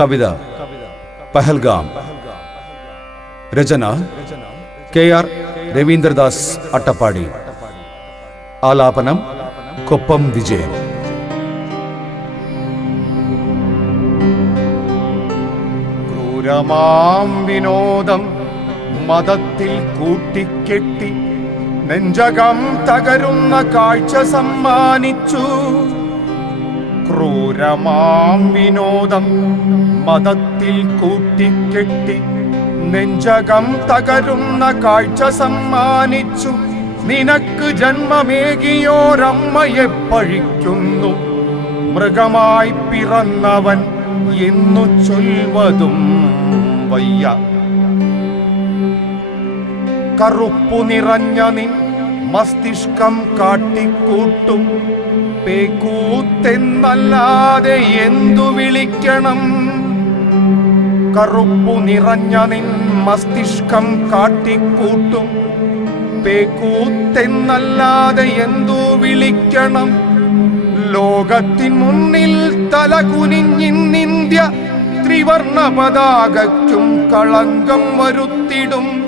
കവിത പഹൽഗാം. രചന KR Ravindradas Attappadi. ആലാപനം കൊപ്പം വിജയൻ. ക്രൂരമാം വിനോദം മതത്തിൽ കൂട്ടിക്കെട്ടി നെഞ്ചകം തകരുന്ന കാഴ്ച സമ്മാനിച്ചു. ക്രൂരമാം വിനോദം മതത്തിൽ കൂട്ടിക്കെട്ടി നെഞ്ചകം തകരുന്ന കാഴ്ച സമ്മാനിച്ചു. നിനക്ക് ജന്മമേകിയോരമ്മയെ പഴിക്കുന്നു. മൃഗമായി പിറന്നവൻ എന്നു ചൊൽവതും വയ്യ. കറുപ്പു നിറഞ്ഞ നിൻ മസ്തിഷ്കം കാട്ടിക്കൂട്ടും പേക്കൂത്തെന്നല്ലാതെ എന്തു വിളിക്കണം? കറുപ്പു നിറഞ്ഞ നിൻ മസ്തിഷ്കം കാട്ടിക്കൂട്ടും പേക്കൂത്തെന്നല്ലാതെ എന്തു വിളിക്കണം? ലോകത്തിൻ മുന്നിൽ തല കുനിഞ്ഞിന്ത്യ ത്രിവർണ പതാകയ്ക്കും കളങ്കം വരുത്തിടും.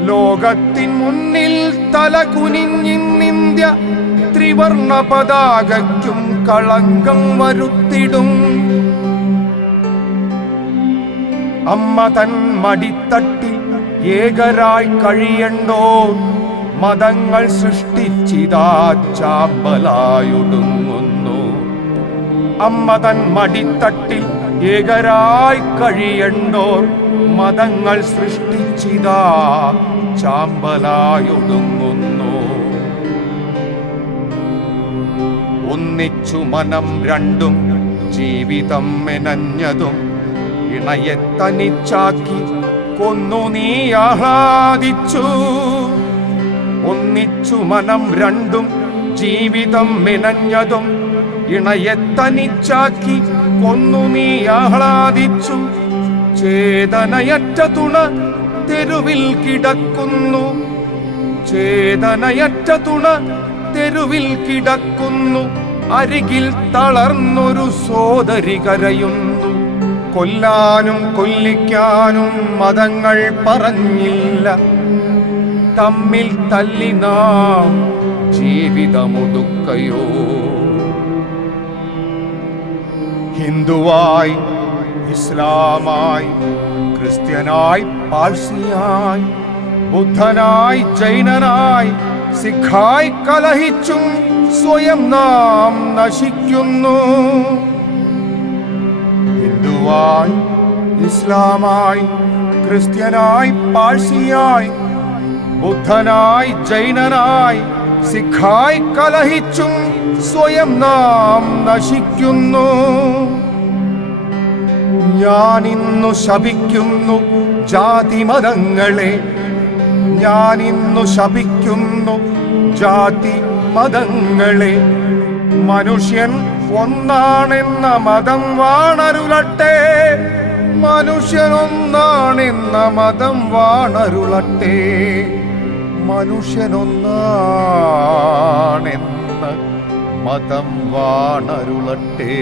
ലോകത്തിൻ മുന്നിൽ തല കുനിഞ്ഞിന്ത്യ ത്രിവർണ പതാകയ്ക്കും കളങ്കം വരുത്തിടും. അമ്മ തൻ മടിത്തട്ടിൽ ഏകരായി കഴിയണ്ടോ? മതങ്ങൾ സൃഷ്ടിച്ചിതാ ചാമ്പലായൊടുങ്ങുന്നു. അമ്മ തൻ മടിത്തട്ടിൽ ഏകരായി കഴിയണ്ടോർ മതങ്ങൾ സൃഷ്ടിച്ചിതാ ചാമ്പലായൊടുങ്ങുന്നു. ഒന്നിച്ചു മനം രണ്ടും ജീവിതം മെനഞ്ഞതും ഇണയെ തനിച്ചാക്കി കൊന്നു നീ ആഹ്ലാദിച്ചു. ഒന്നിച്ചു മനം രണ്ടും ജീവിതം മെനഞ്ഞതും ഇണയെ തനിച്ചാക്കി കൊന്നു നീ ആഹ്ലാദിച്ചു. ചേതനയറ്റ തുണ തെരുവിൽ കിടക്കുന്നു. ചേതനയറ്റ തുണ തെരുവിൽ കിടക്കുന്നു. അരികിൽ തളർന്നൊരു സോദരി കരയുന്നു. കൊല്ലാനും കൊല്ലിക്കാനും മതങ്ങൾ പറഞ്ഞില്ല. തമ്മിൽ തല്ലി നാം ജീവിതമൊടുക്കയോ? ഹിന്ദുവായി, ഇസ്ലാമായി, ക്രിസ്ത്യനായി, പാഴ്സിയായി, ബുദ്ധനായി, ജൈനനായി, സിഖായി കലഹിച്ചും സ്വയം നാം നശിക്കുന്നു. ഹിന്ദുവായി, ഇസ്ലാമായി, ക്രിസ്ത്യനായി, പാഴ്സിയായി, ബുദ്ധനായി, ജൈനനായി, സിഖായി കലഹിച്ചും സ്വയം നാം നശിക്കുന്നു. ഞാനിന്നു ശപിക്കുന്നു ജാതി മതങ്ങളെ. ഞാനിന്നു ശപിക്കുന്നു ജാതി മതങ്ങളെ. മനുഷ്യൻ ഒന്നാണെന്ന മതം വാണരുളട്ടെ. മനുഷ്യൻ ഒന്നാണെന്ന മതം വാണരുളട്ടെ. മനുഷ്യനൊന്നാണെന്ന മതം വാണരുളട്ടെ.